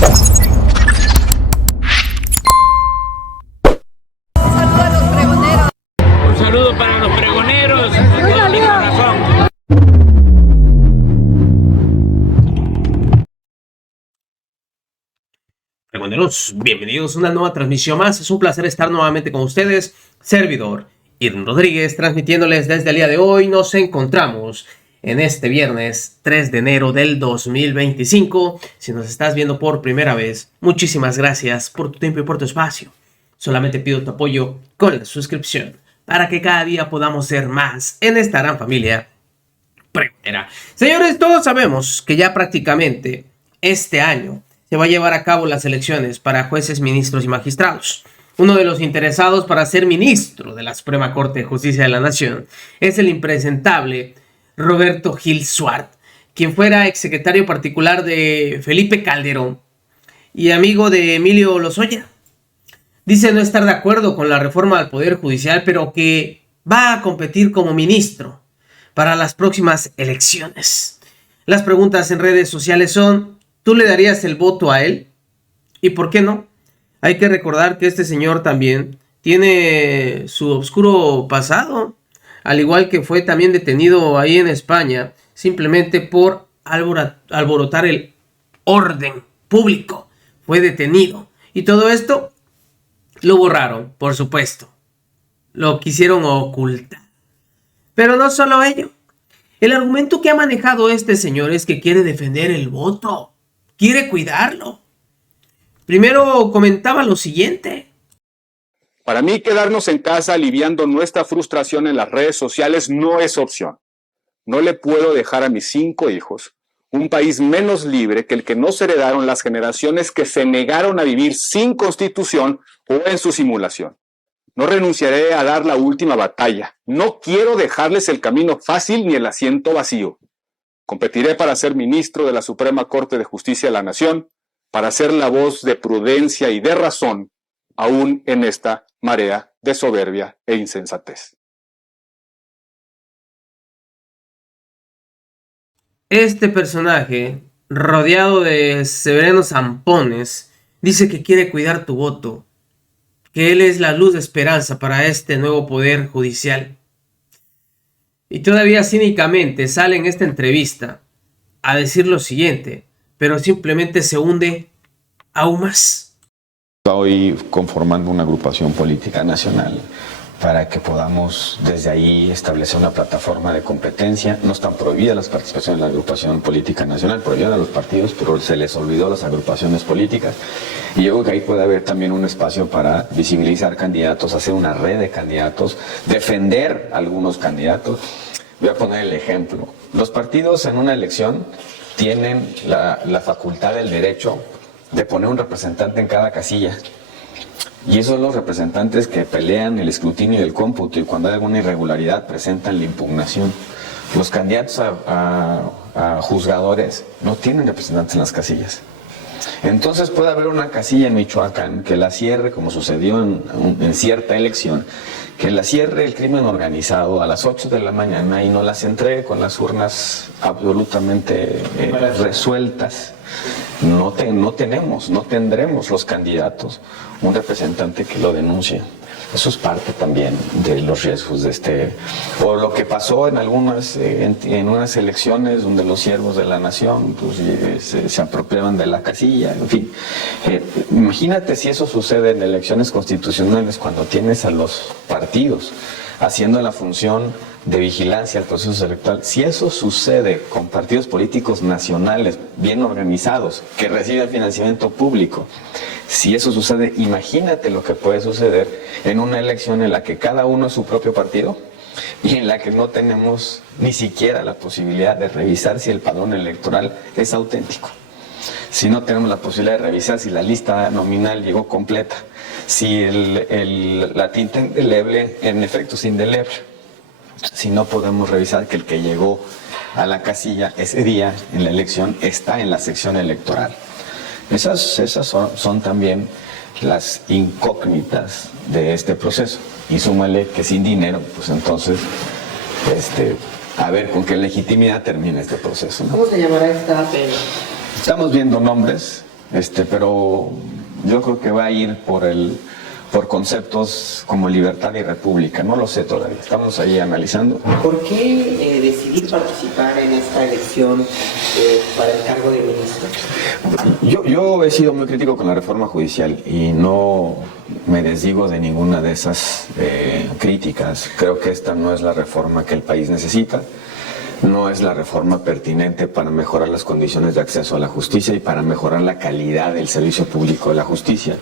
Un saludo para los pregoneros, con todo mi corazón. Pregoneros, bienvenidos a una nueva transmisión más. Es un placer estar nuevamente con ustedes. Servidor Irving Rodríguez, transmitiéndoles desde el día de hoy. Nos encontramos en este viernes 3 de enero del 2025. Si nos estás viendo por primera vez, muchísimas gracias por tu tiempo y por tu espacio. Solamente pido tu apoyo con la suscripción para que cada día podamos ser más en esta gran familia pregonera. Señores, todos sabemos que ya prácticamente este año se va a llevar a cabo las elecciones para jueces, ministros y magistrados. Uno de los interesados para ser ministro de la Suprema Corte de Justicia de la Nación es el impresentable Roberto Gil Suart, quien fuera exsecretario particular de Felipe Calderón y amigo de Emilio Lozoya. Dice no estar de acuerdo con la reforma al Poder Judicial, pero que va a competir como ministro para las próximas elecciones. Las preguntas en redes sociales son: ¿tú le darías el voto a él? ¿Y por qué no? Hay que recordar que este señor también tiene su oscuro pasado, al igual que fue también detenido ahí en España, simplemente por alborotar el orden público. Fue detenido. Y todo esto lo borraron, por supuesto. Lo quisieron ocultar. Pero no solo ello. El argumento que ha manejado este señor es que quiere defender el voto. Quiere cuidarlo. Primero comentaba lo siguiente. Para mí, quedarnos en casa aliviando nuestra frustración en las redes sociales no es opción. No le puedo dejar a mis 5 hijos un país menos libre que el que nos heredaron las generaciones que se negaron a vivir sin constitución o en su simulación. No renunciaré a dar la última batalla. No quiero dejarles el camino fácil ni el asiento vacío. Competiré para ser ministro de la Suprema Corte de Justicia de la Nación, para ser la voz de prudencia y de razón, aún en esta marea de soberbia e insensatez. Este personaje, rodeado de severos zampones, dice que quiere cuidar tu voto, que él es la luz de esperanza para este nuevo poder judicial. Y todavía cínicamente sale en esta entrevista a decir lo siguiente, pero simplemente se hunde aún más. Estoy conformando una agrupación política nacional para que podamos desde ahí establecer una plataforma de competencia. No están prohibidas las participaciones en la agrupación política nacional, prohibidas a los partidos, pero se les olvidó las agrupaciones políticas. Y yo creo que ahí puede haber también un espacio para visibilizar candidatos, hacer una red de candidatos, defender algunos candidatos. Voy a poner el ejemplo. Los partidos en una elección tienen la facultad del derecho de poner un representante en cada casilla. Y esos son los representantes que pelean el escrutinio y el cómputo, y cuando hay alguna irregularidad presentan la impugnación. Los candidatos a juzgadores no tienen representantes en las casillas. Entonces puede haber una casilla en Michoacán que la cierre, como sucedió en cierta elección, que la cierre el crimen organizado a las 8 de la mañana y no las entregue con las urnas absolutamente resueltas. No tendremos los candidatos un representante que lo denuncie. Eso es parte también de los riesgos de o lo que pasó en unas elecciones donde los siervos de la nación pues, se apropiaban de la casilla, en fin. Imagínate si eso sucede en elecciones constitucionales, cuando tienes a los partidos haciendo la función de vigilancia al proceso electoral. Si eso sucede con partidos políticos nacionales bien organizados que reciben financiamiento público, si eso sucede, imagínate lo que puede suceder en una elección en la que cada uno es su propio partido y en la que no tenemos ni siquiera la posibilidad de revisar si el padrón electoral es auténtico. Si no tenemos la posibilidad de revisar si la lista nominal llegó completa, si la tinta indeleble en efecto es indeleble, si no podemos revisar que el que llegó a la casilla ese día en la elección está en la sección electoral. Esas son también las incógnitas de este proceso. Y súmale que sin dinero, pues entonces, a ver con qué legitimidad termina este proceso, ¿no? ¿Cómo se llamará esta pena? Estamos viendo nombres pero yo creo que va a ir por conceptos como libertad y república. No lo sé todavía, estamos ahí analizando. ¿Por qué decidir participar en esta elección para el cargo de ministro? Yo he sido muy crítico con la reforma judicial y no me desdigo de ninguna de esas críticas. Creo que esta no es la reforma que el país necesita. No es la reforma pertinente para mejorar las condiciones de acceso a la justicia y para mejorar la calidad del servicio público de la justicia.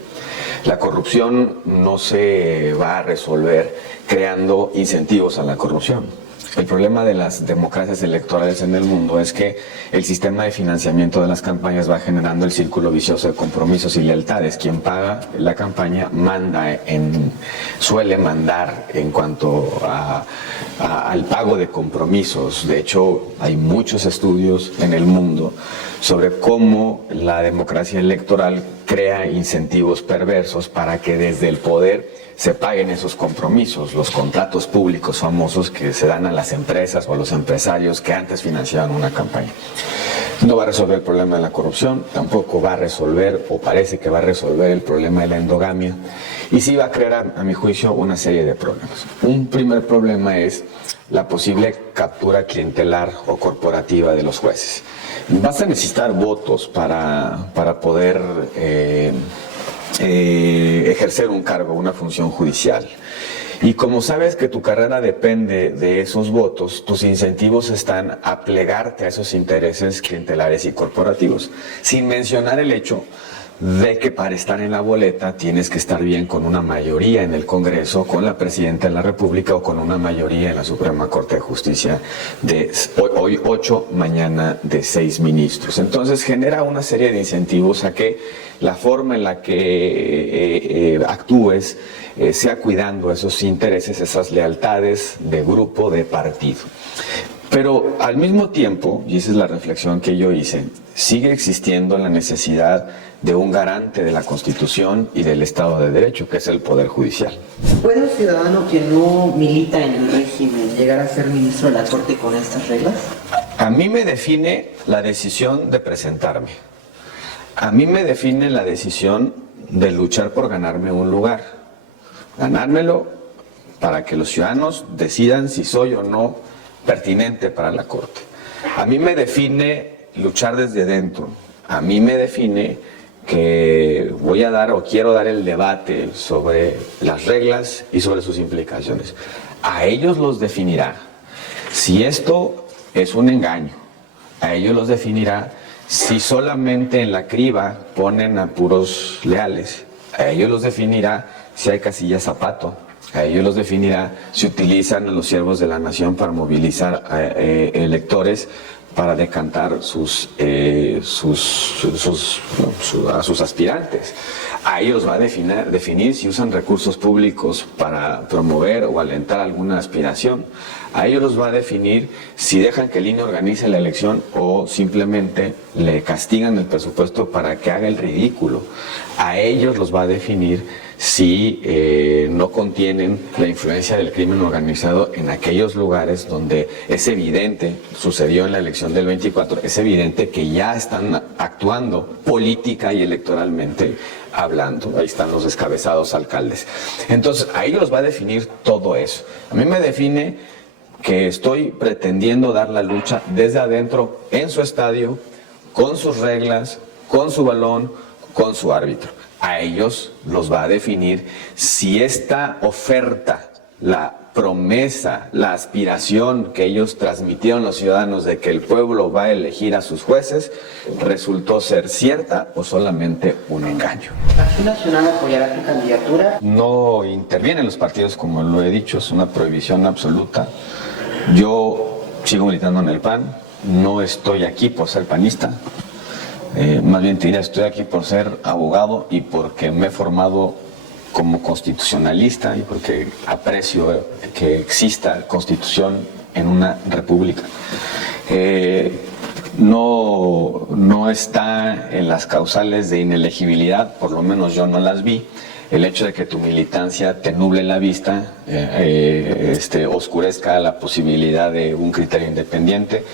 La corrupción no se va a resolver creando incentivos a la corrupción. El problema de las democracias electorales en el mundo es que el sistema de financiamiento de las campañas va generando el círculo vicioso de compromisos y lealtades. Quien paga la campaña suele mandar en cuanto al pago de compromisos. De hecho, hay muchos estudios en el mundo sobre cómo la democracia electoral crea incentivos perversos para que desde el poder se paguen esos compromisos, los contratos públicos famosos que se dan a las empresas o a los empresarios que antes financiaban una campaña. No va a resolver el problema de la corrupción, tampoco va a resolver, o parece que va a resolver, el problema de la endogamia, y sí va a crear, a mi juicio, una serie de problemas. Un primer problema es la posible captura clientelar o corporativa de los jueces. Vas a necesitar votos para poder ejercer un cargo, una función judicial. Y como sabes que tu carrera depende de esos votos, tus incentivos están a plegarte a esos intereses clientelares y corporativos, sin mencionar el hecho de que para estar en la boleta tienes que estar bien con una mayoría en el Congreso, con la Presidenta de la República o con una mayoría en la Suprema Corte de Justicia de hoy 8, mañana de 6 ministros. Entonces genera una serie de incentivos a que la forma en la que actúes sea cuidando esos intereses, esas lealtades de grupo, de partido. Pero al mismo tiempo, y esa es la reflexión que yo hice, sigue existiendo la necesidad de un garante de la Constitución y del Estado de Derecho, que es el Poder Judicial. ¿Puede un ciudadano que no milita en el régimen llegar a ser ministro de la Corte con estas reglas? A mí me define la decisión de presentarme. A mí me define la decisión de luchar por ganarme un lugar. Ganármelo para que los ciudadanos decidan si soy o no pertinente para la Corte. A mí me define luchar desde dentro. A mí me define que voy a dar o quiero dar el debate sobre las reglas y sobre sus implicaciones. A ellos los definirá si esto es un engaño. A ellos los definirá si solamente en la criba ponen a puros leales. A ellos los definirá si hay casillas zapato. A ellos los definirá si utilizan a los siervos de la nación para movilizar electores para decantar a sus aspirantes. A ellos va a definir si usan recursos públicos para promover o alentar alguna aspiración. A ellos los va a definir si dejan que el INE organice la elección o simplemente le castigan el presupuesto para que haga el ridículo. A ellos los va a definir si no contienen la influencia del crimen organizado en aquellos lugares donde es evidente, sucedió en la elección del 24, es evidente que ya están actuando política y electoralmente hablando. Ahí están los descabezados alcaldes. Entonces, ahí los va a definir todo eso. A mí me define que estoy pretendiendo dar la lucha desde adentro, en su estadio, con sus reglas, con su balón, con su árbitro. A ellos los va a definir si esta oferta, la promesa, la aspiración que ellos transmitieron a los ciudadanos de que el pueblo va a elegir a sus jueces, resultó ser cierta o solamente un engaño. ¿Acción Nacional apoyará tu candidatura? No intervienen los partidos, como lo he dicho, es una prohibición absoluta. Yo sigo militando en el PAN, no estoy aquí por ser panista. Más bien te diré, estoy aquí por ser abogado y porque me he formado como constitucionalista y porque aprecio que exista constitución en una república. No está en las causales de inelegibilidad, por lo menos yo no las vi. el hecho de que tu militancia te nuble la vista, oscurezca la posibilidad de un criterio independiente.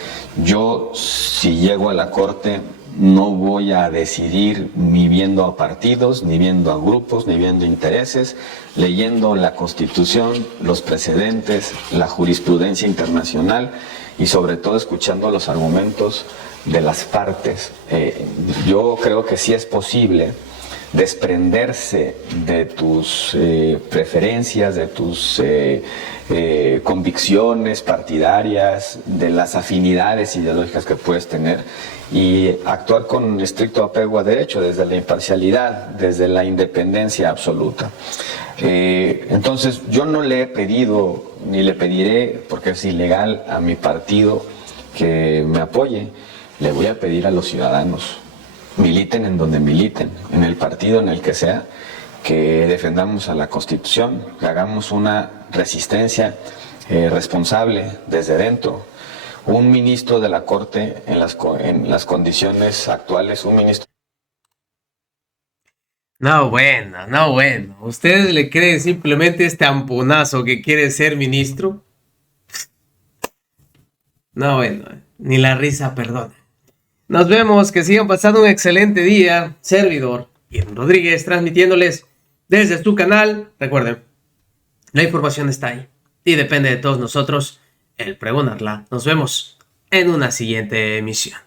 Yo, si llego a la Corte, no voy a decidir ni viendo a partidos, ni viendo a grupos, ni viendo intereses, leyendo la Constitución, los precedentes, la jurisprudencia internacional y sobre todo escuchando los argumentos de las partes. Yo creo que sí es posible desprenderse de tus preferencias, de tus convicciones partidarias, de las afinidades ideológicas que puedes tener y actuar con estricto apego a derecho, desde la imparcialidad, desde la independencia absoluta. Entonces yo no le he pedido ni le pediré, porque es ilegal, a mi partido que me apoye. Le voy a pedir a los ciudadanos, militen en donde militen, en el partido en el que sea, que defendamos a la Constitución, que hagamos una resistencia responsable desde dentro. Un ministro de la Corte en las condiciones actuales, un ministro... No, bueno, no, bueno. ¿Ustedes le creen simplemente este amponazo que quiere ser ministro? No, bueno, ni la risa perdona. Nos vemos, que sigan pasando un excelente día. Servidor Irving Rodríguez, transmitiéndoles desde tu canal. Recuerden, la información está ahí y depende de todos nosotros el pregonarla. Nos vemos en una siguiente emisión.